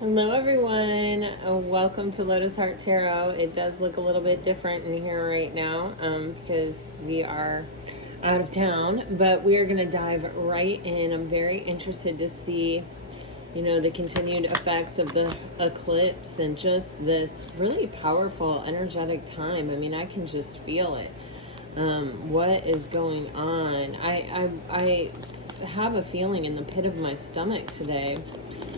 Hello, everyone. Welcome to Lotus Heart Tarot. It does look a little bit different in here right now because we are out of town, but we are going to dive right in. I'm very interested to see, the continued effects of the eclipse and just this really powerful, energetic time. I mean, I can just feel it. What is going on? I have a feeling in the pit of my stomach today,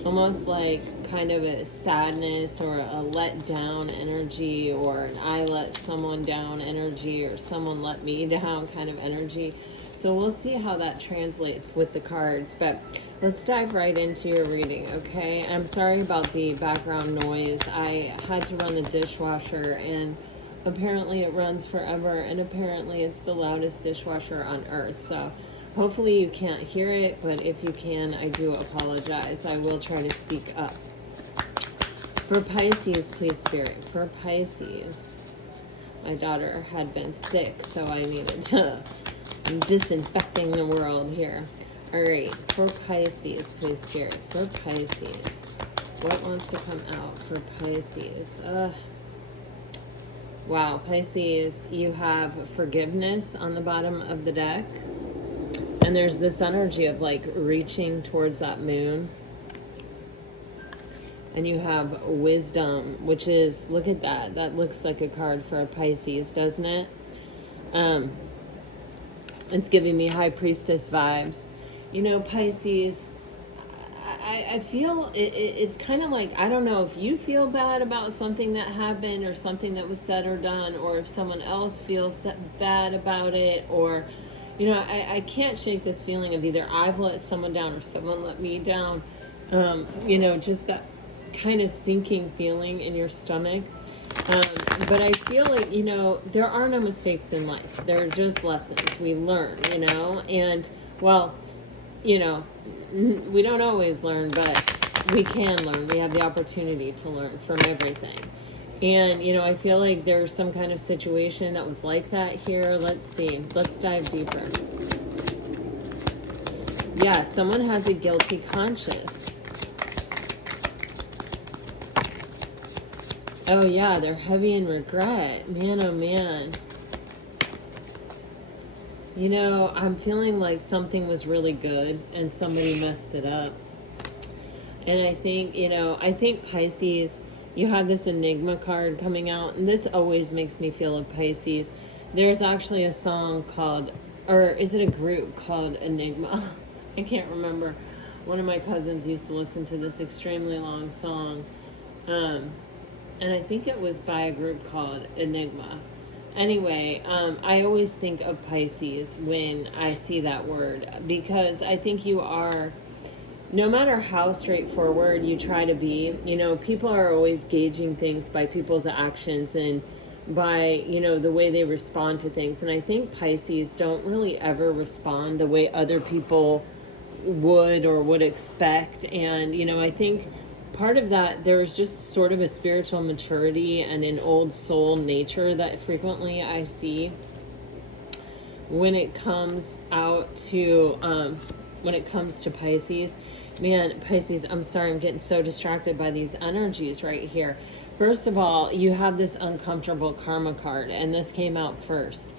almost like kind of a sadness or a let down energy, or an I let someone down energy, or someone let me down kind of energy. So we'll see how that translates with the cards, but let's dive right into your reading, okay? I'm sorry about the background noise. I had to run the dishwasher, and apparently it runs forever, and apparently it's the loudest dishwasher on earth. So hopefully you can't hear it, but if you can, I do apologize. I will try to speak up. For Pisces, please, Spirit. For Pisces, my daughter had been sick, so I needed to. I'm disinfecting the world here. All right, for Pisces, please, Spirit. For Pisces, what wants to come out for Pisces? Wow, Pisces, you have forgiveness on the bottom of the deck. And there's this energy of like reaching towards that moon. And you have wisdom, which is, look at that. That looks like a card for a Pisces, doesn't it? It's giving me High Priestess vibes. Pisces, I feel it's kind of like, I don't know if you feel bad about something that happened or something that was said or done, or if someone else feels bad about it, or, I can't shake this feeling of either I've let someone down or someone let me down. Just that kind of sinking feeling in your stomach. But I feel like, there are no mistakes in life. They're just lessons we learn, and, well, we don't always learn, but we can learn. We have the opportunity to learn from everything. And, I feel like there's some kind of situation that was like that here. Let's see. Let's dive deeper. Yeah, someone has a guilty conscience. Oh, yeah, they're heavy in regret. Man, oh, man. I'm feeling like something was really good and somebody messed it up. And I think Pisces, you have this Enigma card coming out, and this always makes me feel of Pisces. There's actually a song called, or is it a group called Enigma? I can't remember. One of my cousins used to listen to this extremely long song. And I think it was by a group called Enigma. Anyway, I always think of Pisces when I see that word, because I think you are, no matter how straightforward you try to be, people are always gauging things by people's actions and by, the way they respond to things. And I think Pisces don't really ever respond the way other people would or would expect. And, I think part of that, there's just sort of a spiritual maturity and an old soul nature that frequently I see when it comes out to, when it comes to Pisces. Man, Pisces, I'm sorry, I'm getting so distracted by these energies right here. First of all, you have this uncomfortable karma card, and this came out first.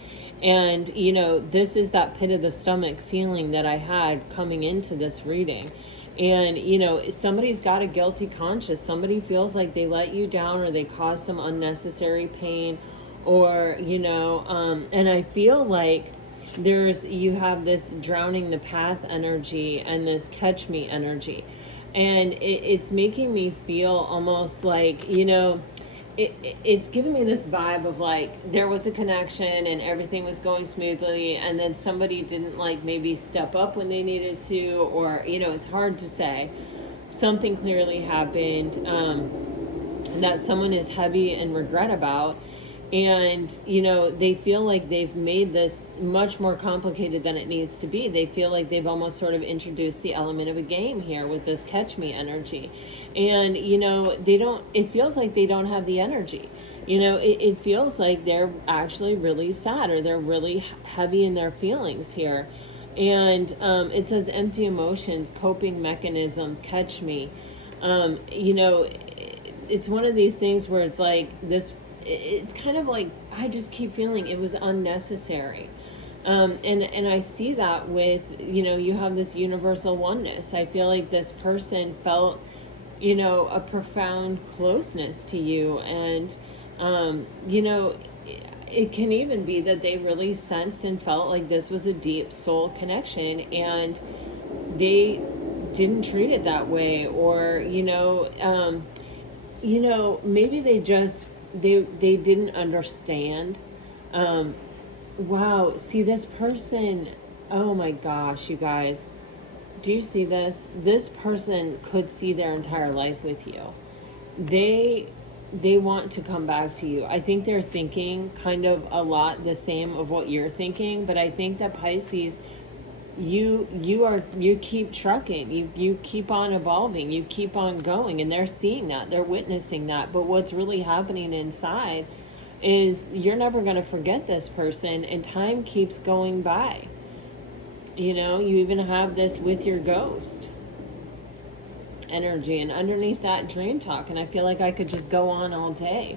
And, this is that pit of the stomach feeling that I had coming into this reading. And, somebody's got a guilty conscience. Somebody feels like they let you down or they caused some unnecessary pain, or, and I feel like you have this drowning the path energy and this catch me energy. And it's making me feel almost like, it's giving me this vibe of like there was a connection and everything was going smoothly, and then somebody didn't like maybe step up when they needed to, or it's hard to say. Something clearly happened that someone is heavy in regret about, and they feel like they've made this much more complicated than it needs to be. They feel like they've almost sort of introduced the element of a game here with this catch me energy. And, it feels like they don't have the energy. It feels like they're actually really sad, or they're really heavy in their feelings here. And it says empty emotions, coping mechanisms, catch me. You know, it's one of these things where it's like this, it's kind of like, I just keep feeling it was unnecessary. And I see that with, you know, you have this universal oneness. I feel like this person felt, you know, a profound closeness to you. And, you know, it can even be that they really sensed and felt like this was a deep soul connection, and they didn't treat it that way. Or, you know, maybe they just, they didn't understand. Wow, see this person, oh my gosh, you guys, do you see this? This person could see their entire life with you. They want to come back to you. I think they're thinking kind of a lot the same of what you're thinking, but I think that Pisces, you keep trucking, you keep on evolving, you keep on going, and they're seeing that, they're witnessing that. But what's really happening inside is you're never going to forget this person, and time keeps going by. You know, you even have this with your ghost energy, and underneath that, dream talk. And I feel like I could just go on all day.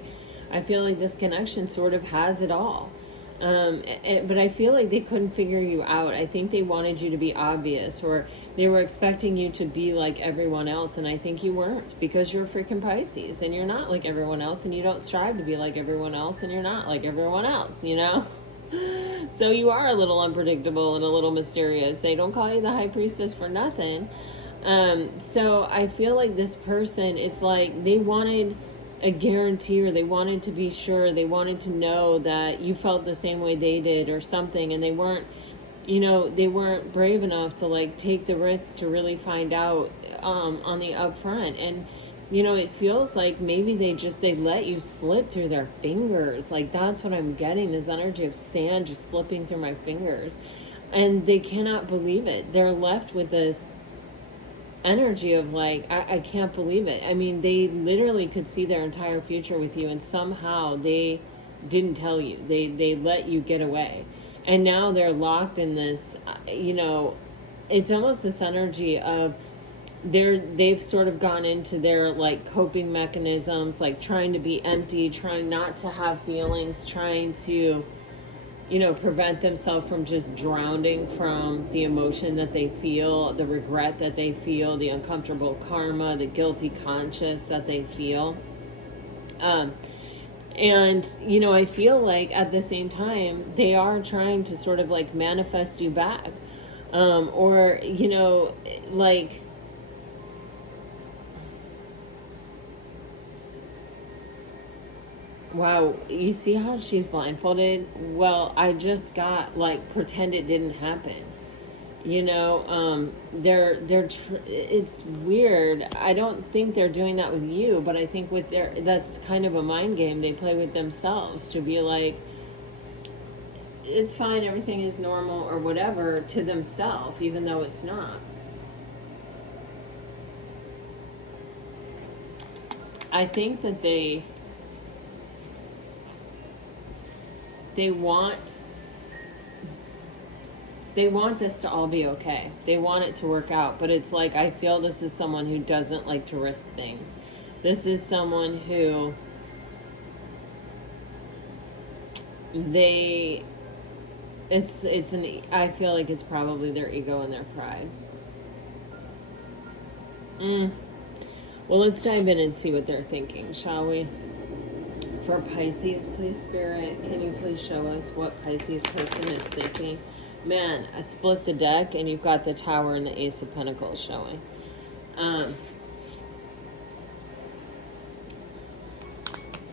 I feel like this connection sort of has it all. But I feel like they couldn't figure you out. I think they wanted you to be obvious, or they were expecting you to be like everyone else, and I think you weren't, because you're a freaking Pisces, and you're not like everyone else, and you don't strive to be like everyone else, and you're not like everyone else, you know? So you are a little unpredictable and a little mysterious. They don't call you the High Priestess for nothing. So I feel like this person, it's like they wanted a guarantee, or they wanted to be sure, they wanted to know that you felt the same way they did or something, and they weren't, you know, they weren't brave enough to like take the risk to really find out on the upfront. And you know, it feels like maybe they let you slip through their fingers. Like, that's what I'm getting, this energy of sand just slipping through my fingers, and they cannot believe it. They're left with this energy of like, I can't believe it. I mean, they literally could see their entire future with you, and somehow they didn't tell you. They let you get away, and now they're locked in this, you know, it's almost this energy of they've sort of gone into their like coping mechanisms, like trying to be empty, trying not to have feelings, trying to, you know, prevent themselves from just drowning from the emotion that they feel, the regret that they feel, the uncomfortable karma, the guilty conscience that they feel. And, you know, I feel like at the same time, they are trying to sort of like manifest you back. Or, you know, like, wow, you see how she's blindfolded? Well, I just got like pretend it didn't happen. You know, it's weird. I don't think they're doing that with you, but I think with that's kind of a mind game they play with themselves, to be like, it's fine, everything is normal or whatever, to themselves, even though it's not. I think that they want this to all be okay. They want it to work out, but it's like, I feel this is someone who doesn't like to risk things. This is someone who I feel like it's probably their ego and their pride. Well, let's dive in and see what they're thinking, shall we? For Pisces, please, Spirit, can you please show us what Pisces person is thinking? Man, I split the deck, and you've got the Tower and the Ace of Pentacles showing.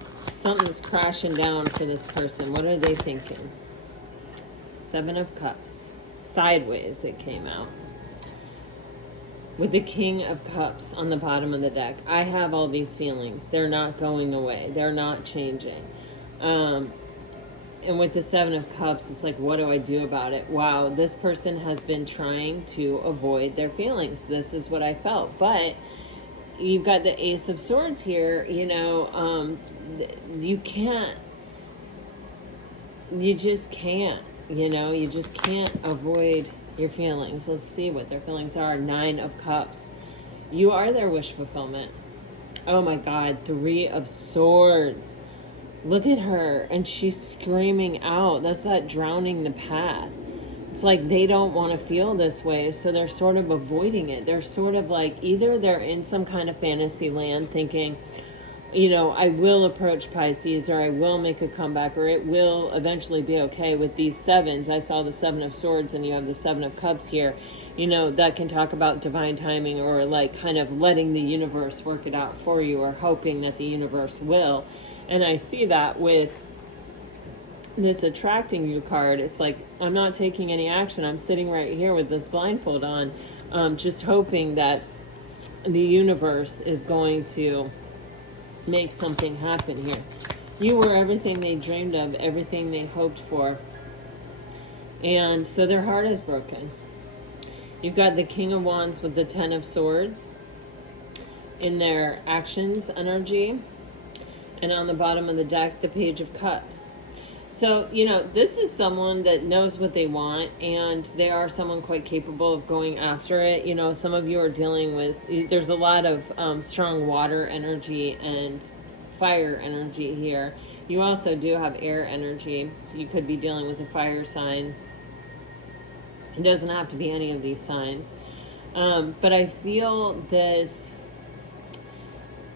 Something's crashing down for this person. What are they thinking? Seven of Cups. Sideways it came out. With the King of Cups on the bottom of the deck. I have all these feelings. They're not going away. They're not changing. And with the Seven of Cups, it's like, what do I do about it? Wow, this person has been trying to avoid their feelings. This is what I felt. But you've got the Ace of Swords here. You know, you can't. You just can't. You know, you just can't avoid your feelings. Let's see what their feelings are. Nine of Cups. You are their wish fulfillment. Oh my God, 3 of Swords. Look at her, and she's screaming out. That's that drowning the path. It's like they don't want to feel this way, so they're sort of avoiding it. They're sort of like, either they're in some kind of fantasy land thinking, I will approach Pisces, or I will make a comeback, or it will eventually be okay with these sevens. I saw the 7 of Swords, and you have the 7 of Cups here. That can talk about divine timing, or like kind of letting the universe work it out for you, or hoping that the universe will. And I see that with this attracting you card. It's like, I'm not taking any action. I'm sitting right here with this blindfold on, just hoping that the universe is going to make something happen here. You were everything they dreamed of, everything they hoped for. And so their heart is broken. You've got the King of Wands with the 10 of Swords in their actions energy. And on the bottom of the deck, the Page of Cups. So, this is someone that knows what they want, and they are someone quite capable of going after it. Some of you are dealing with, there's a lot of strong water energy and fire energy here. You also do have air energy, so you could be dealing with a fire sign. It doesn't have to be any of these signs. But I feel this,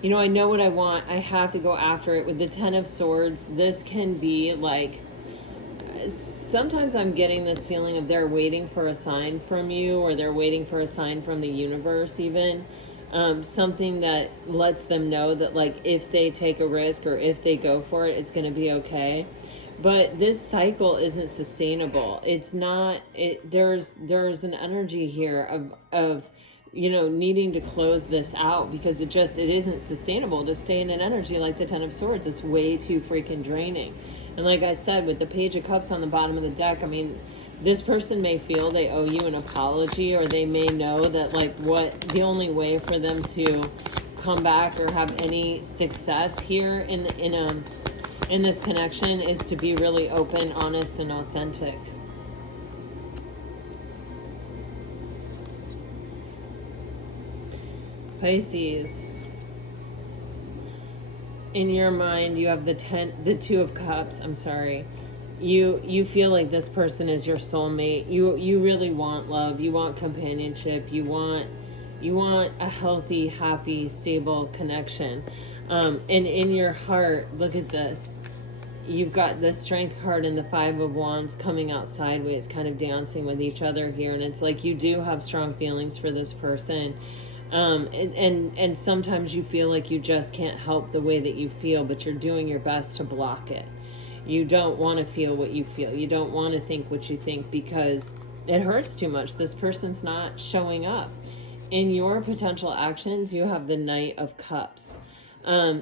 I know what I want. I have to go after it. With the 10 of Swords, this can be like, sometimes I'm getting this feeling of they're waiting for a sign from you, or they're waiting for a sign from the universe even. Something that lets them know that, like, if they take a risk or if they go for it, it's going to be okay. But this cycle isn't sustainable. It's not, there's an energy here of needing to close this out, because it isn't sustainable to stay in an energy like the 10 of Swords. It's way too freaking draining. And like I said, with the Page of Cups on the bottom of the deck, I mean, this person may feel they owe you an apology, or they may know that, like, the only way for them to come back or have any success here in this connection is to be really open, honest, and authentic. Pisces, in your mind, you have the 2 of Cups. I'm sorry. You feel like this person is your soulmate. You really want love. You want companionship. You want a healthy, happy, stable connection. And in your heart, look at this. You've got the Strength card and the 5 of Wands coming out sideways, kind of dancing with each other here. And it's like you do have strong feelings for this person. And sometimes you feel like you just can't help the way that you feel, but you're doing your best to block it. You don't want to feel what you feel. You don't want to think what you think, because it hurts too much. This person's not showing up. In your potential actions, you have the Knight of Cups.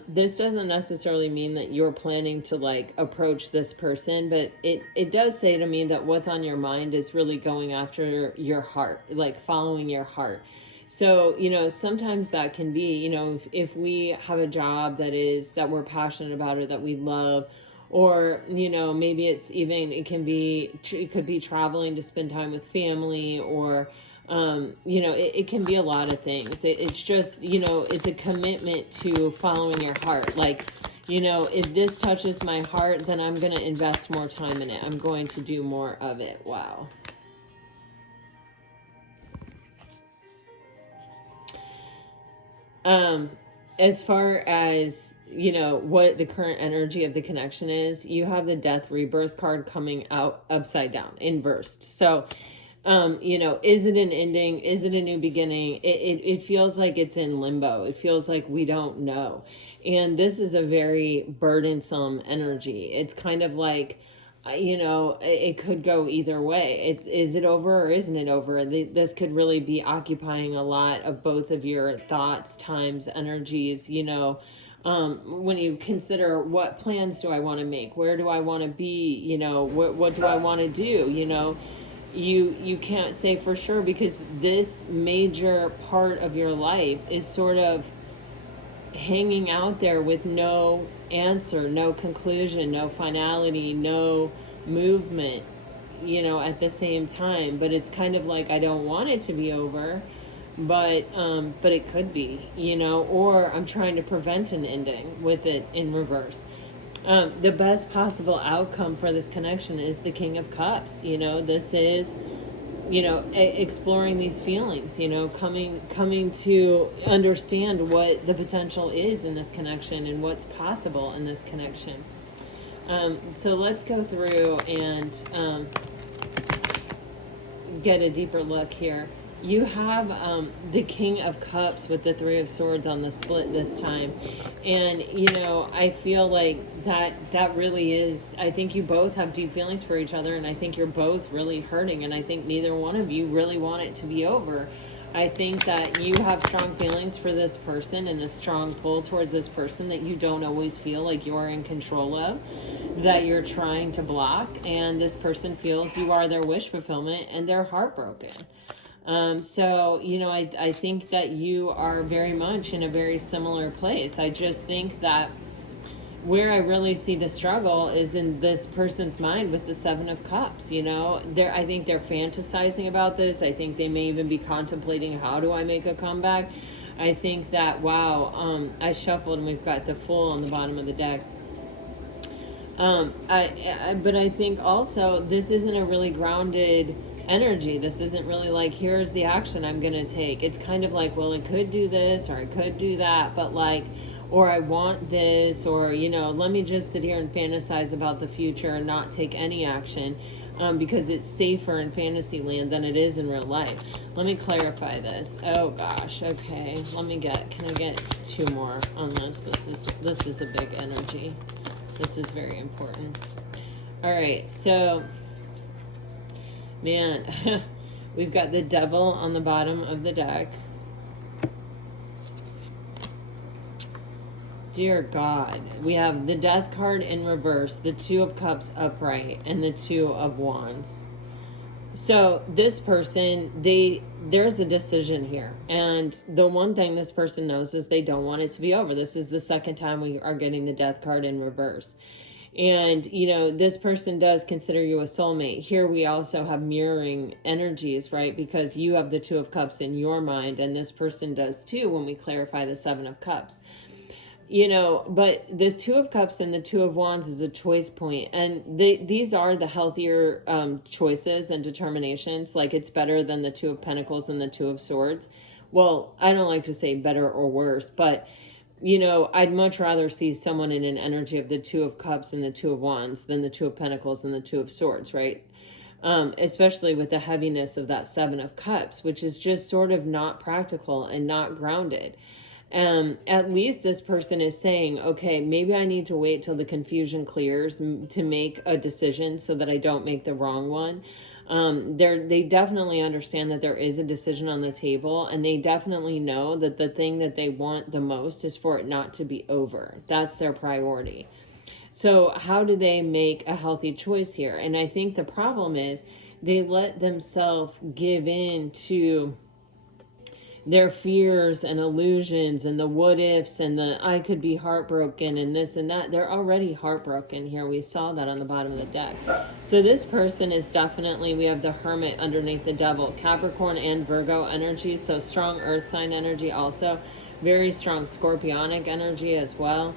This doesn't necessarily mean that you're planning to, like, approach this person, but it does say to me that what's on your mind is really going after your heart, like following your heart. So, sometimes that can be, if we have a job that we're passionate about, or that we love, or, maybe it could be traveling to spend time with family, or, it can be a lot of things. It's just, it's a commitment to following your heart. Like, if this touches my heart, then I'm going to invest more time in it. I'm going to do more of it. Wow. As far as, what the current energy of the connection is, you have the Death Rebirth card coming out upside down, inversed. So, is it an ending? Is it a new beginning? It feels like it's in limbo. It feels like we don't know. And this is a very burdensome energy. It's kind of like, it could go either way. Is it over or isn't it over? This could really be occupying a lot of both of your thoughts, times, energies, when you consider, what plans do I want to make? Where do I want to be? What do I want to do? You can't say for sure, because this major part of your life is sort of hanging out there with no answer, no conclusion, no finality, no movement, at the same time. But it's kind of like, I don't want it to be over, but it could be, you know, or I'm trying to prevent an ending with it in reverse. The best possible outcome for this connection is the King of Cups. You know, this is, you know, exploring these feelings, you know, coming to understand what the potential is in this connection and what's possible in this connection. So let's go through and get a deeper look here. You have the King of Cups with the Three of Swords on the split this time. And, you know, I feel like that really is, I think you both have deep feelings for each other, and I think you're both really hurting, and I think neither one of you really want it to be over. I think that you have strong feelings for this person and a strong pull towards this person that you don't always feel like you're in control of, that you're trying to block, and this person feels you are their wish fulfillment and they're heartbroken. So, you know, I think that you are very much in a very similar place. I just think that where I really see the struggle is in this person's mind with the Seven of Cups. You know, I think they're fantasizing about this. I think they may even be contemplating, how do I make a comeback? I think that, wow, I shuffled and we've got the Fool on the bottom of the deck. But I think also this isn't a really grounded energy. This isn't really like, here's the action I'm gonna take. It's kind of like, well, I could do this or I could do that, but like, or I want this, or, you know, let me just sit here and fantasize about the future and not take any action, because it's safer in fantasy land than it is in real life. Let me clarify this. Oh gosh, okay. Can I get two more on this? This is a big energy. This is very important. All right, so man, we've got the Devil on the bottom of the deck. Dear God, we have the Death card in reverse, the Two of Cups upright, and the Two of Wands. So this person, there's a decision here. And the one thing this person knows is they don't want it to be over. This is the second time we are getting the Death card in reverse. And, you know, this person does consider you a soulmate. Here we also have mirroring energies, right? Because you have the Two of Cups in your mind, and this person does too when we clarify the Seven of Cups. You know, but this Two of Cups and the Two of Wands is a choice point, and these are the healthier choices and determinations. Like, it's better than the Two of Pentacles and the Two of Swords. Well, I don't like to say better or worse, but, you know, I'd much rather see someone in an energy of the Two of Cups and the Two of Wands than the Two of Pentacles and the Two of Swords, right? Especially with the heaviness of that Seven of Cups, which is just sort of not practical and not grounded. At least this person is saying, okay, maybe I need to wait till the confusion clears to make a decision so that I don't make the wrong one. They definitely understand that there is a decision on the table, and they definitely know that the thing that they want the most is for it not to be over. That's their priority. So how do they make a healthy choice here? And I think the problem is they let themselves give in to their fears and illusions and the what ifs and the I could be heartbroken and this and that. They're already heartbroken here. We saw that on the bottom of the deck. So this person is definitely, we have the Hermit underneath the Devil, Capricorn and Virgo energy. So strong earth sign energy also, very strong scorpionic energy as well.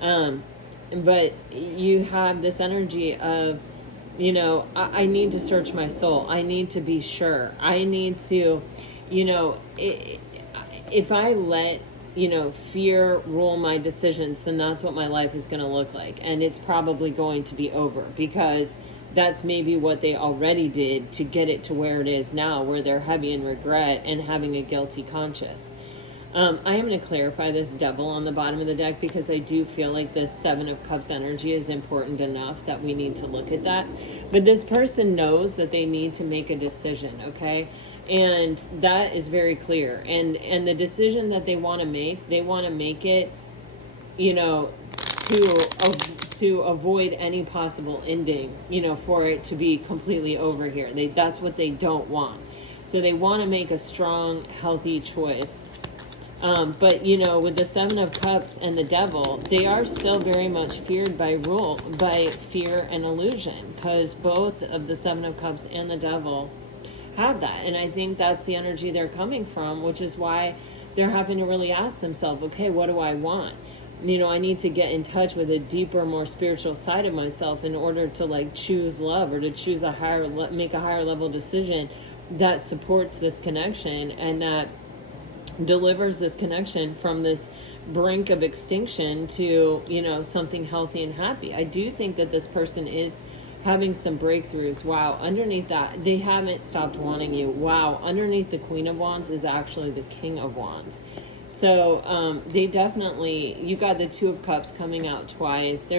But you have this energy of, you know, I need to search my soul. I need to be sure. I need to, you know, if I let, you know, fear rule my decisions, then that's what my life is going to look like. And it's probably going to be over, because that's maybe what they already did to get it to where it is now, where they're heavy in regret and having a guilty conscience. I am going to clarify this Devil on the bottom of the deck, because I do feel like this Seven of Cups energy is important enough that we need to look at that. But this person knows that they need to make a decision, okay? And that is very clear. And the decision that they want to make it, you know, to avoid any possible ending, you know, for it to be completely over here. That's what they don't want. So they want to make a strong, healthy choice. But, you know, with the Seven of Cups and the Devil, they are still very much feared by fear and illusion, because both of the Seven of Cups and the Devil have that. And I think that's the energy they're coming from, which is why they're having to really ask themselves, okay, what do I want? You know, I need to get in touch with a deeper, more spiritual side of myself in order to like choose love, or to choose a higher, make a higher level decision that supports this connection and that delivers this connection from this brink of extinction to, you know, something healthy and happy. I do think that this person is having some breakthroughs. Wow, underneath that, they haven't stopped wanting you. Wow, underneath the Queen of Wands is actually the King of Wands. So they definitely, you got the Two of Cups coming out twice.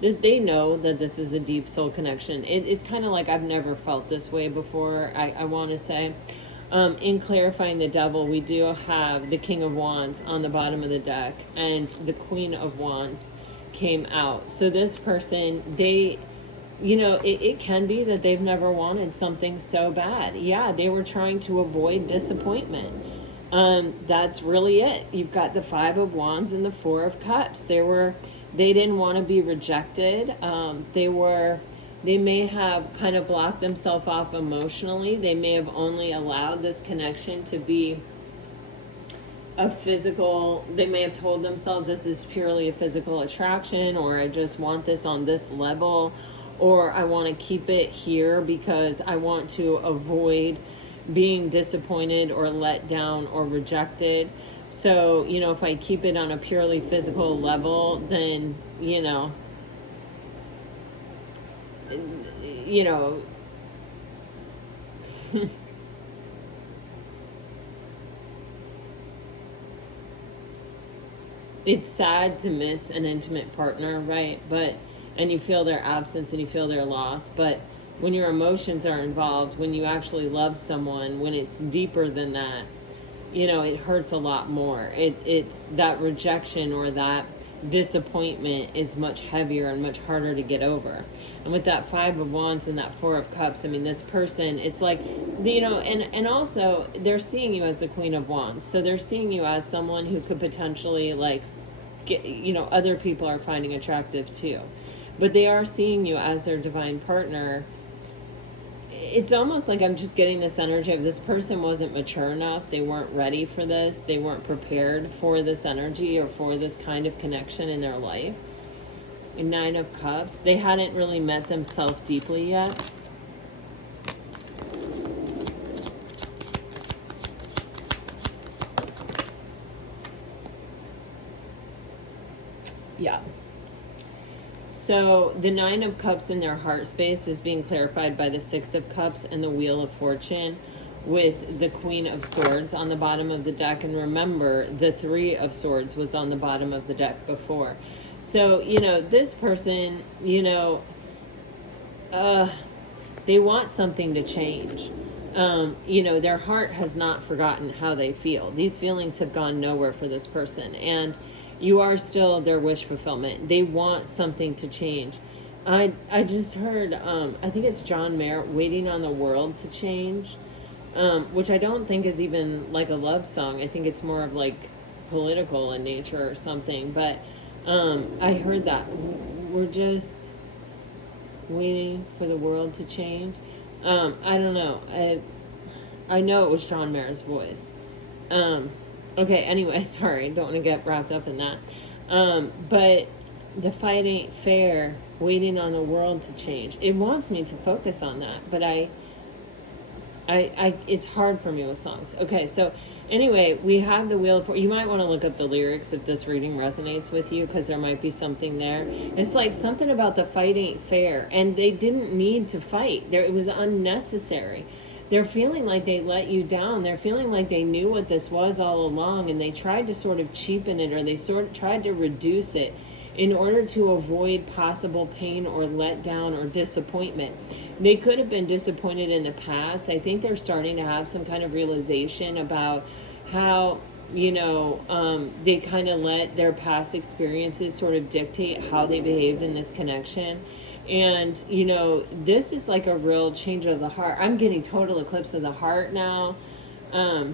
They know that this is a deep soul connection. It's kind of like I've never felt this way before, I want to say. In clarifying the Devil, we do have the King of Wands on the bottom of the deck, and the Queen of Wands came out. So this person, they, you know, it can be that they've never wanted something so bad. Yeah, they were trying to avoid disappointment. That's really it. You've got the Five of Wands and the Four of Cups. They didn't want to be rejected. They may have kind of blocked themselves off emotionally. They may have only allowed this connection to be a physical, they may have told themselves this is purely a physical attraction, or I just want this on this level, or I want to keep it here because I want to avoid being disappointed or let down or rejected. So, you know, if I keep it on a purely physical level, then, you know, it's sad to miss an intimate partner, right? And you feel their absence and you feel their loss. But when your emotions are involved, when you actually love someone, when it's deeper than that, you know, it hurts a lot more. It's that rejection or that disappointment is much heavier and much harder to get over. And with that Five of Wands and that Four of Cups, I mean, this person, it's like, you know, and also they're seeing you as the Queen of Wands. So they're seeing you as someone who could potentially, like, get, you know, other people are finding attractive too. But they are seeing you as their divine partner. It's almost like I'm just getting this energy of this person wasn't mature enough. They weren't ready for this. They weren't prepared for this energy or for this kind of connection in their life. Nine of Cups, they hadn't really met themselves deeply yet. Yeah. So the Nine of Cups in their heart space is being clarified by the Six of Cups and the Wheel of Fortune, with the Queen of Swords on the bottom of the deck. And remember, the Three of Swords was on the bottom of the deck before. So, you know, this person, you know, they want something to change. You know, their heart has not forgotten how they feel. These feelings have gone nowhere for this person. And you are still their wish fulfillment. They want something to change. I just heard, I think it's John Mayer, Waiting on the World to Change, which I don't think is even like a love song. I think it's more of like political in nature or something. But I heard that. We're just waiting for the world to change. I don't know. I know it was John Mayer's voice. Okay, anyway, sorry. Don't want to get wrapped up in that. But the fight ain't fair. Waiting on the world to change. It wants me to focus on that, but I it's hard for me with songs. Okay, so anyway, we have the Wheel of Fortune. You might want to look up the lyrics if this reading resonates with you, because there might be something there. It's like something about the fight ain't fair, and they didn't need to fight. It was unnecessary. They're feeling like they let you down. They're feeling like they knew what this was all along, and they tried to sort of cheapen it, or they sort of tried to reduce it in order to avoid possible pain or letdown or disappointment. They could have been disappointed in the past. I think they're starting to have some kind of realization about how, you know, they kind of let their past experiences sort of dictate how they behaved in this connection. And, you know, this is like a real change of the heart. I'm getting total eclipse of the heart now. I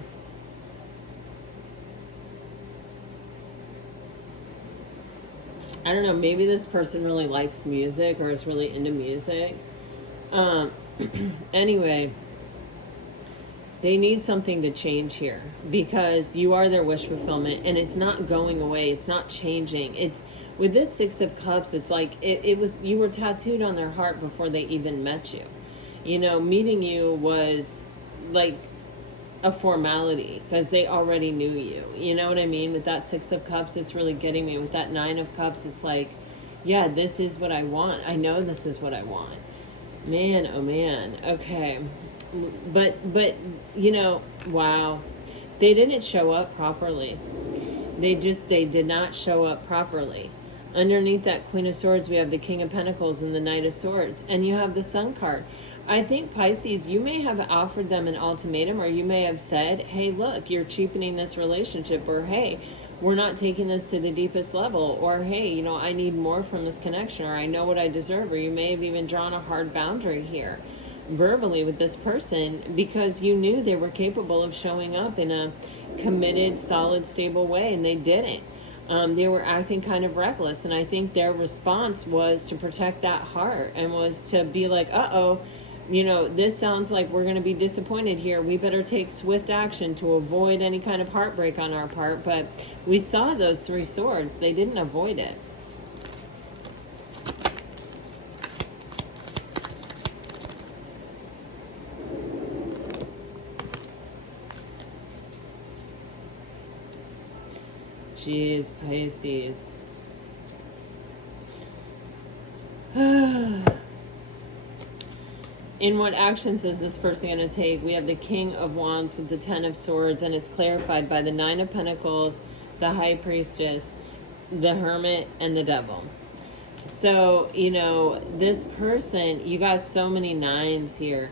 don't know, maybe this person really likes music or is really into music. Anyway, They need something to change here because you are their wish fulfillment, and it's not going away. It's not changing. It's with this Six of Cups, it's like it was, you were tattooed on their heart before they even met you. You know, meeting you was like a formality because they already knew you. You know what I mean? With that Six of Cups, it's really getting me. With that Nine of Cups, it's like, yeah, this is what I want. I know this is what I want. Man, oh man. Okay. But you know, wow. They didn't show up properly. They did not show up properly. Underneath that Queen of Swords, we have the King of Pentacles and the Knight of Swords, and you have the Sun card. I think, Pisces, you may have offered them an ultimatum, or you may have said, hey, look, you're cheapening this relationship, or hey, we're not taking this to the deepest level, or hey, you know, I need more from this connection, or I know what I deserve, or you may have even drawn a hard boundary here verbally with this person because you knew they were capable of showing up in a committed, solid, stable way, and they didn't. They were acting kind of reckless, and I think their response was to protect that heart and was to be like, uh-oh, you know, this sounds like we're going to be disappointed here. We better take swift action to avoid any kind of heartbreak on our part. But we saw those three swords. They didn't avoid it. Jeez, Pisces. In what actions is this person going to take? We have the King of Wands with the Ten of Swords, and it's clarified by the Nine of Pentacles, the High Priestess, the Hermit, and the Devil. So, you know, this person, you got so many nines here.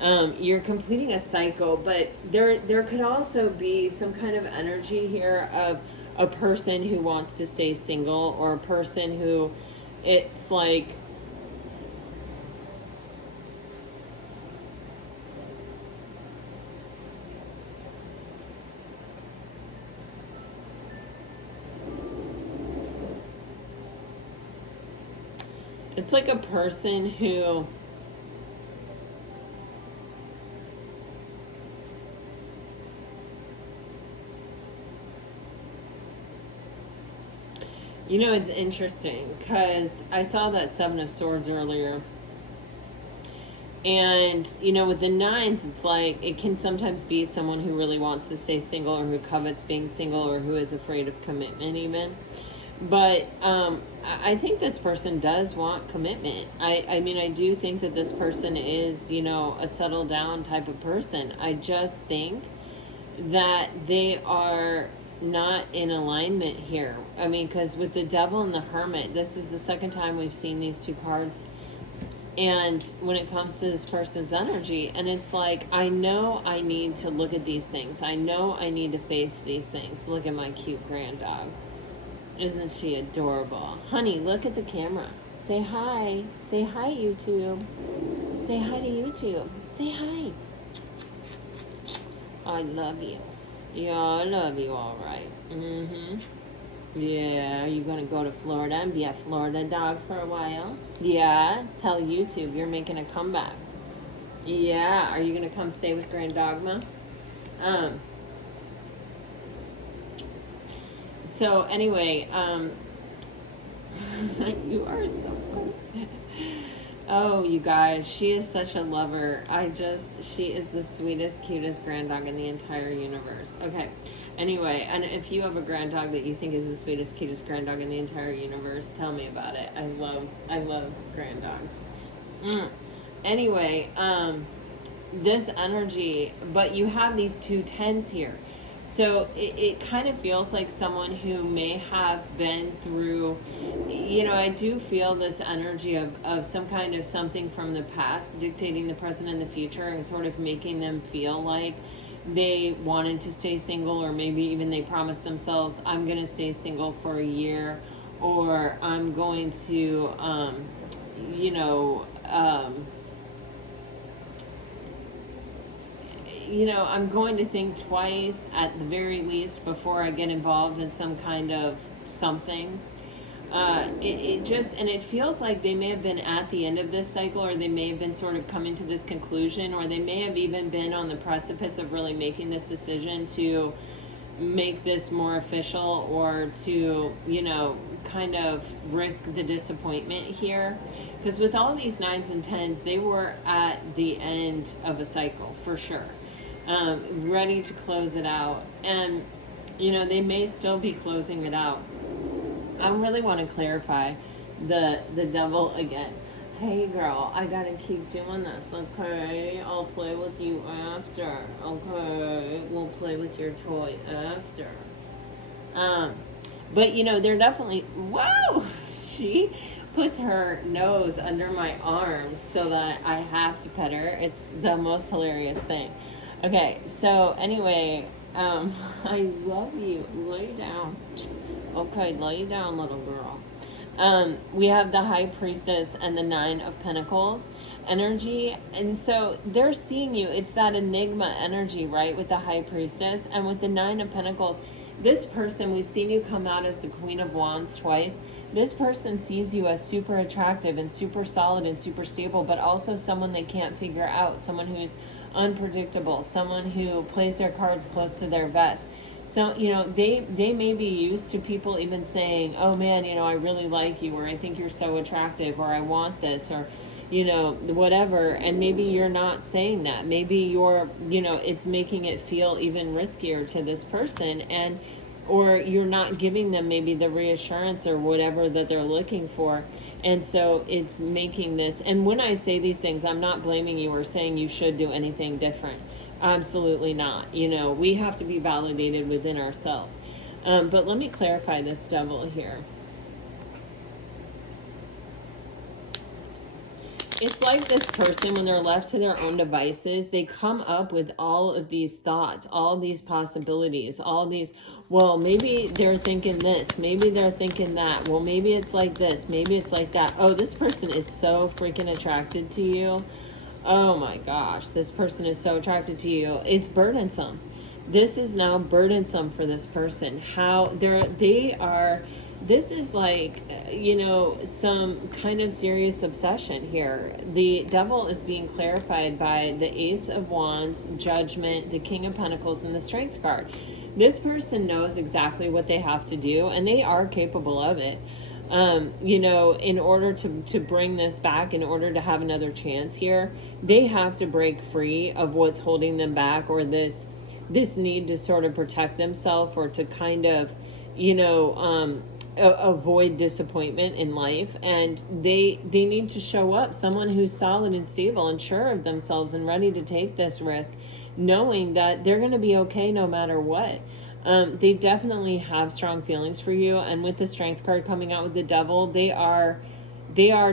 You're completing a cycle, but there could also be some kind of energy here of a person who wants to stay single, or a person who, it's like, it's like a person who you know, it's interesting because I saw that Seven of Swords earlier. And, you know, with the nines, it's like it can sometimes be someone who really wants to stay single, or who covets being single, or who is afraid of commitment even. But I think this person does want commitment. I mean, I do think that this person is, you know, a settle down type of person. I just think that they are not in alignment here. I mean, because with the Devil and the Hermit, this is the second time we've seen these two cards. And when it comes to this person's energy, and it's like, I know I need to look at these things. I know I need to face these things. Look at my cute grand dog. Isn't she adorable? Honey, look at the camera. Say hi. Say hi, YouTube. Say hi to YouTube. Say hi. I love you. Yeah, I love you, all right. Mm-hmm. Yeah, are you going to go to Florida and be a Florida dog for a while? Yeah, tell YouTube you're making a comeback. Yeah, are you going to come stay with Grand Dogma? So anyway, you are so funny. Oh, you guys, she is such a lover. She is the sweetest, cutest grand dog in the entire universe. Okay, anyway, and if you have a grand dog that you think is the sweetest, cutest grand dog in the entire universe, tell me about it. I love grand dogs. Anyway, this energy, but you have these two tens here. So it kind of feels like someone who may have been through, you know, I do feel this energy of some kind of something from the past dictating the present and the future, and sort of making them feel like they wanted to stay single, or maybe even they promised themselves, I'm going to stay single for a year, or I'm going to, I'm going to think twice at the very least before I get involved in some kind of something. And it feels like they may have been at the end of this cycle, or they may have been sort of coming to this conclusion, or they may have even been on the precipice of really making this decision to make this more official, or to, you know, kind of risk the disappointment here. Because with all these 9s and 10s, they were at the end of a cycle for sure, ready to close it out. And, you know, they may still be closing it out. I really want to clarify the devil again. Hey girl, I gotta keep doing this, okay? I'll play with you after, okay? We'll play with your toy after. But you know, they're definitely, whoa! She puts her nose under my arm so that I have to pet her. It's the most hilarious thing. Okay, so anyway, I love you. Lay down. Okay, lay down, little girl. We have the High Priestess and the 9 of Pentacles energy. And so they're seeing you. It's that enigma energy, right? With the High Priestess and with the 9 of Pentacles. This person, we've seen you come out as the Queen of Wands twice. This person sees you as super attractive and super solid and super stable, but also someone they can't figure out. Someone who's unpredictable. Someone who plays their cards close to their vest. So, you know, they may be used to people even saying, oh man, you know, I really like you, or I think you're so attractive, or I want this, or, you know, whatever. And maybe you're not saying that. Maybe you're, you know, it's making it feel even riskier to this person, and, or you're not giving them maybe the reassurance or whatever that they're looking for. And so it's making this, and when I say these things, I'm not blaming you or saying you should do anything different. Absolutely not. You know, we have to be validated within ourselves. But let me clarify this devil here. It's like this person, when they're left to their own devices, they come up with all of these thoughts, all these possibilities, all these, well, maybe they're thinking this, maybe they're thinking that, well, maybe it's like this, maybe it's like that. Oh, this person is so freaking attracted to you. Oh my gosh, this person is so attracted to you. It's burdensome. This is now burdensome for this person. How they are, this is like, you know, some kind of serious obsession here. The devil is being clarified by the Ace of Wands, Judgment, the King of Pentacles, and the Strength card. This person knows exactly what they have to do, and they are capable of it. You know, in order to bring this back, in order to have another chance here, they have to break free of what's holding them back, or this need to sort of protect themselves, or to kind of, you know, avoid disappointment in life. And they need to show up, someone who's solid and stable and sure of themselves and ready to take this risk, knowing that they're going to be okay no matter what. They definitely have strong feelings for you, and with the Strength card coming out with the devil, they are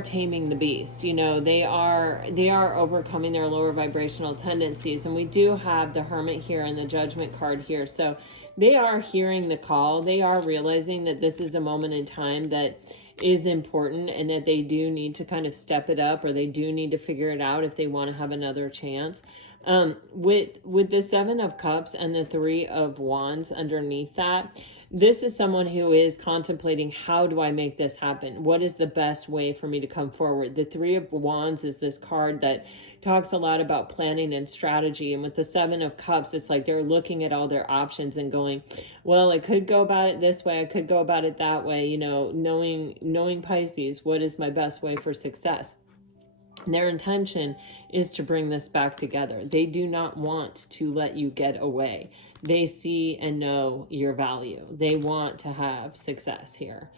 taming the beast. You know, they are overcoming their lower vibrational tendencies. And we do have the Hermit here and the Judgment card here, so they are hearing the call. They are realizing that this is a moment in time that is important, and that they do need to kind of step it up, or they do need to figure it out if they want to have another chance. With the 7 of Cups and the 3 of Wands underneath that, this is someone who is contemplating, how do I make this happen? What is the best way for me to come forward? The 3 of Wands is this card that talks a lot about planning and strategy. And with the 7 of Cups, it's like they're looking at all their options and going, well, I could go about it this way, I could go about it that way, you know, knowing Pisces, what is my best way for success? Their intention is to bring this back together. They do not want to let you get away. They see and know your value. They want to have success here.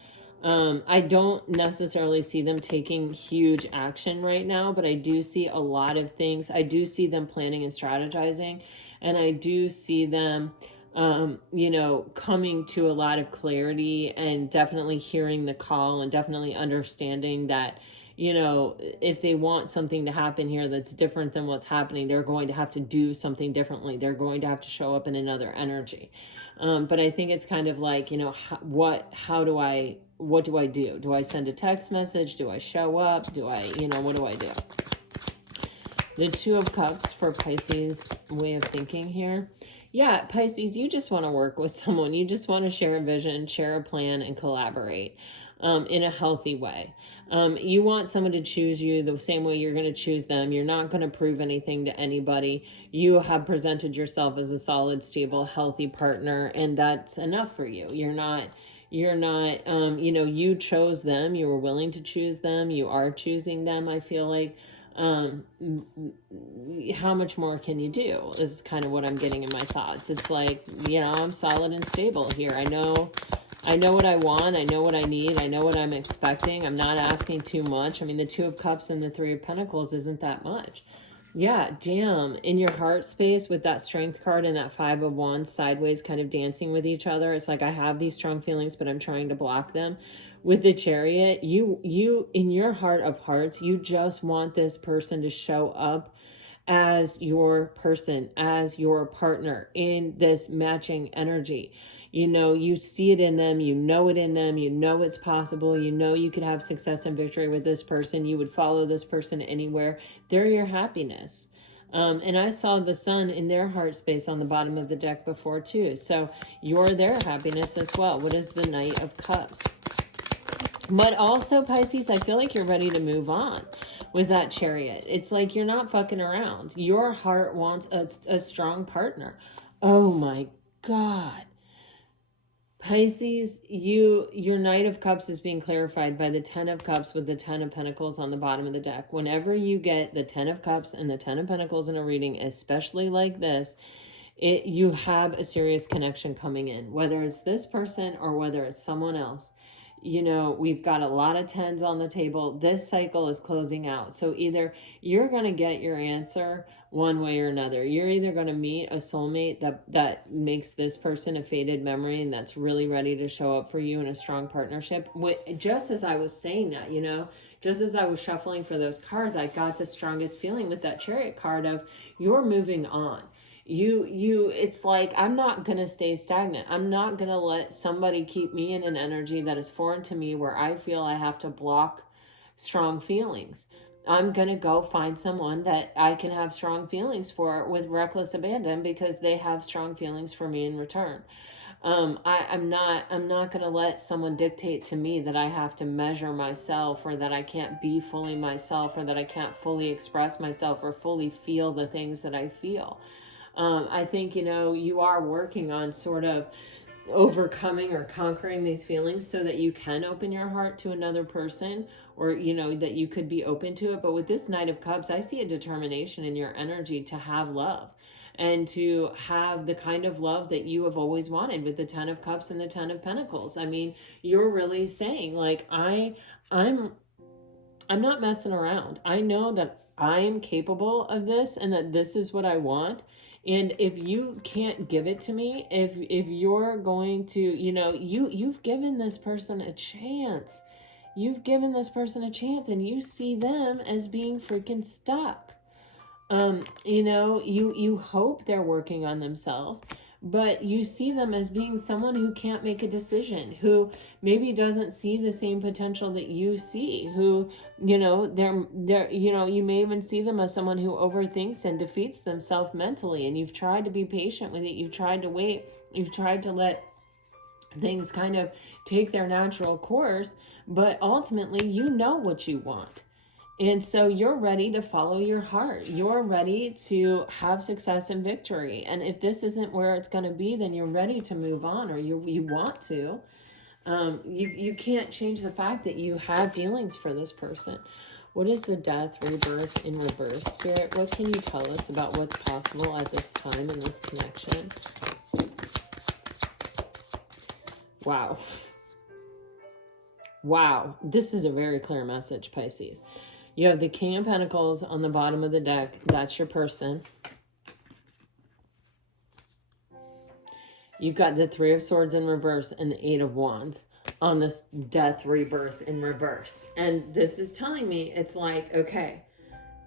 I don't necessarily see them taking huge action right now, but I do see a lot of things. I do see them planning and strategizing, and I do see them you know, coming to a lot of clarity, and definitely hearing the call, and definitely understanding that, you know, if they want something to happen here that's different than what's happening, they're going to have to do something differently. They're going to have to show up in another energy. But I think it's kind of like, you know, what do I do? Do I send a text message? Do I show up? Do I, you know, what do I do? The 2 of Cups for Pisces way of thinking here. Yeah, Pisces, you just want to work with someone. You just want to share a vision, share a plan, and collaborate. in a healthy way. You want someone to choose you the same way you're going to choose them. You're not going to prove anything to anybody. You have presented yourself as a solid, stable, healthy partner, and that's enough for you. You chose them. You were willing to choose them. You are choosing them, I feel like. How much more can you do is kind of what I'm getting in my thoughts. It's like, I'm solid and stable here. I know what I want. I know what I need. I know what I'm expecting. I'm not asking too much. I mean, the Two of Cups and the Three of Pentacles isn't that much. Yeah, damn. In your heart space with that Strength card and that Five of Wands sideways kind of dancing with each other. It's like I have these strong feelings, but I'm trying to block them. With the Chariot, you in your heart of hearts, you just want this person to show up as your person, as your partner in this matching energy. You see it in them, you know it in them, you know it's possible, you could have success and victory with this person, you would follow this person anywhere. They're your happiness. And I saw the sun in their heart space on the bottom of the deck before too. So you're their happiness as well. What is the Knight of Cups? But also, Pisces, I feel like you're ready to move on with that Chariot. It's like you're not fucking around. Your heart wants a strong partner. Oh my God. Pisces, your Knight of Cups is being clarified by the Ten of Cups with the Ten of Pentacles on the bottom of the deck. Whenever you get the Ten of Cups and the Ten of Pentacles in a reading, especially like this, you have a serious connection coming in, whether it's this person or whether it's someone else. We've got a lot of tens on the table. This cycle is closing out. So either you're going to get your answer one way or another. You're either going to meet a soulmate that makes this person a faded memory and that's really ready to show up for you in a strong partnership. Just as I was saying that, just as I was shuffling for those cards, I got the strongest feeling with that Chariot card of you're moving on. It's like, I'm not going to stay stagnant. I'm not going to let somebody keep me in an energy that is foreign to me where I feel I have to block strong feelings. I'm going to go find someone that I can have strong feelings for with reckless abandon because they have strong feelings for me in return. I'm not going to let someone dictate to me that I have to measure myself or that I can't be fully myself or that I can't fully express myself or fully feel the things that I feel. I think, you are working on sort of overcoming or conquering these feelings so that you can open your heart to another person or, that you could be open to it. But with this Knight of Cups, I see a determination in your energy to have love and to have the kind of love that you have always wanted with the Ten of Cups and the Ten of Pentacles. I mean, you're really saying like, I'm not messing around. I know that I'm capable of this and that this is what I want. And if you can't give it to me, if you're going to, you've given this person a chance. You've given this person a chance and you see them as being freaking stuck. You hope they're working on themselves, but you see them as being someone who can't make a decision, who maybe doesn't see the same potential that you see, who, you may even see them as someone who overthinks and defeats themselves mentally. And you've tried to be patient with it. You've tried to wait. You've tried to let things kind of take their natural course, but ultimately you know what you want. And so you're ready to follow your heart. You're ready to have success and victory. And if this isn't where it's going to be, then you're ready to move on, or you want to. You can't change the fact that you have feelings for this person. What is the Death, Rebirth in reverse? Spirit, what can you tell us about what's possible at this time in this connection? Wow. Wow. This is a very clear message, Pisces. You have the King of Pentacles on the bottom of the deck. That's your person. You've got the Three of Swords in reverse and the Eight of Wands on this Death, Rebirth in reverse. And this is telling me it's like, okay,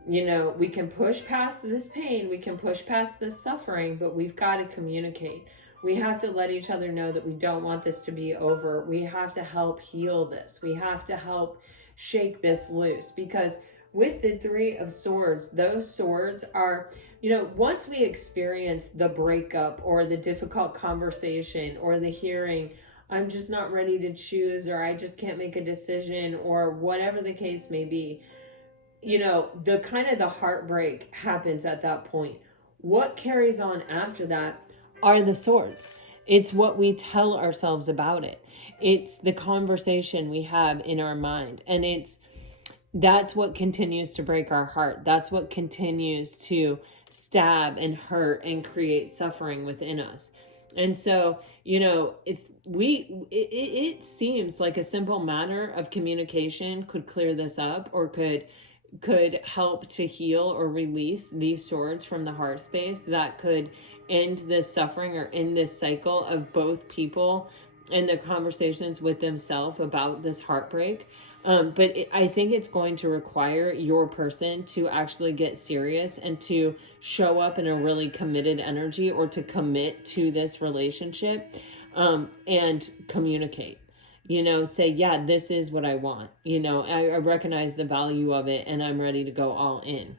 we can push past this pain. We can push past this suffering, but we've got to communicate. We have to let each other know that we don't want this to be over. We have to help heal this. We have to help shake this loose, because with the Three of Swords, those swords are, once we experience the breakup or the difficult conversation or the hearing I'm just not ready to choose, or I just can't make a decision, or whatever the case may be. You know, the kind of the heartbreak happens at that point. What carries on after that are the swords. It's what we tell ourselves about it. It's the conversation we have in our mind. And that's what continues to break our heart. That's what continues to stab and hurt and create suffering within us. And so, you know, if it seems like a simple matter of communication could clear this up, or could help to heal or release these swords from the heart space, that could end this suffering or end this cycle of both people and their conversations with themselves about this heartbreak. I think it's going to require your person to actually get serious and to show up in a really committed energy, or to commit to this relationship, and communicate. You know, say, yeah, this is what I want. You know, I recognize the value of it, and I'm ready to go all in.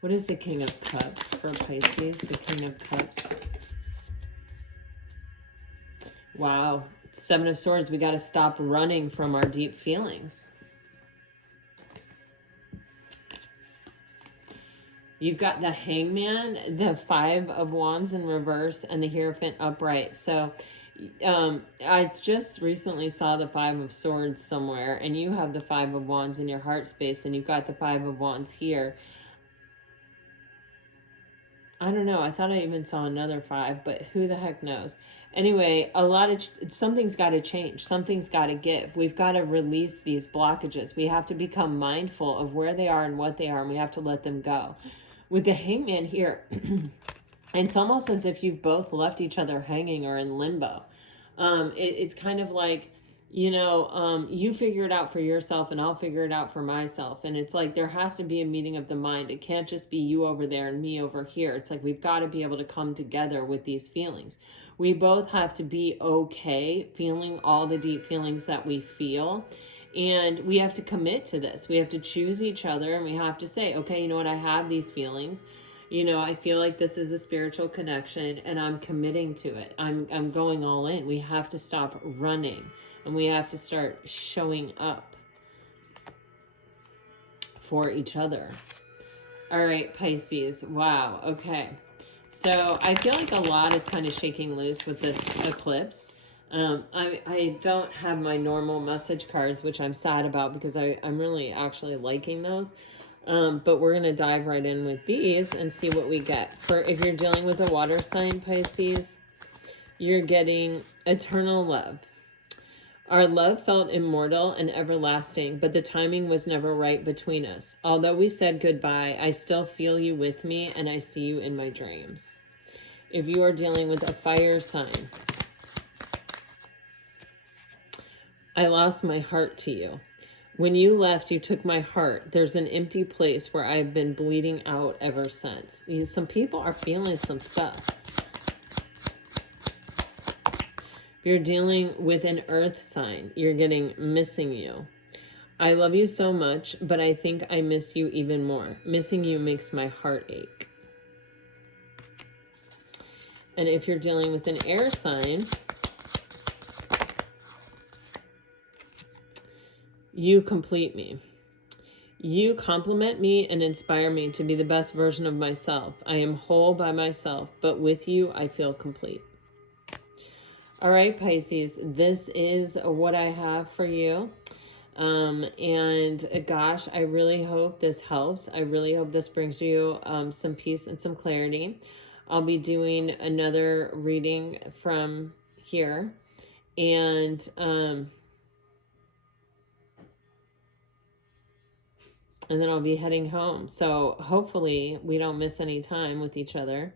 What is the King of Cups for Pisces? The King of Cups. Wow. Seven of Swords. We got to stop running from our deep feelings. You've got the Hangman, the Five of Wands in reverse, and the Hierophant upright. So I just recently saw the Five of Swords somewhere, and you have the Five of Wands in your heart space, and you've got the Five of Wands here. I don't know. I thought I even saw another five, but who the heck knows? Anyway, something's got to change. Something's got to give. We've got to release these blockages. We have to become mindful of where they are and what they are, and we have to let them go. With the Hangman here, it's almost as if you've both left each other hanging or in limbo. It's kind of like, you know, you figure it out for yourself and I'll figure it out for myself. And it's like there has to be a meeting of the mind. It can't just be you over there and me over here. It's like we've got to be able to come together with these feelings. We both have to be okay feeling all the deep feelings that we feel. And we have to commit to this. We have to choose each other, and we have to say, okay, you know what, I have these feelings. You know, I feel like this is a spiritual connection, and I'm committing to it. I'm going all in. We have to stop running, and we have to start showing up for each other. All right, Pisces. Wow. Okay. So I feel like a lot is kind of shaking loose with this eclipse. I don't have my normal message cards, which I'm sad about because I'm really actually liking those. But we're going to dive right in with these and see what we get. For if you're dealing with a water sign, Pisces, you're getting eternal love. Our love felt immortal and everlasting, but the timing was never right between us. Although we said goodbye, I still feel you with me, and I see you in my dreams. If you are dealing with a fire sign, I lost my heart to you. When you left, you took my heart. There's an empty place where I've been bleeding out ever since. Some people are feeling some stuff. If you're dealing with an earth sign, you're getting missing you. I love you so much, but I think I miss you even more. Missing you makes my heart ache. And if you're dealing with an air sign, you complete me. You compliment me and inspire me to be the best version of myself. I am whole by myself, but with you, I feel complete. All right, Pisces, this is what I have for you. And gosh, I really hope this helps. I really hope this brings you some peace and some clarity. I'll be doing another reading from here. And then I'll be heading home. So hopefully we don't miss any time with each other.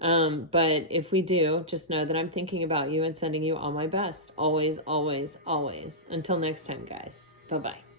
But if we do, just know that I'm thinking about you and sending you all my best. Always, always, always. Until next time, guys. Bye-bye.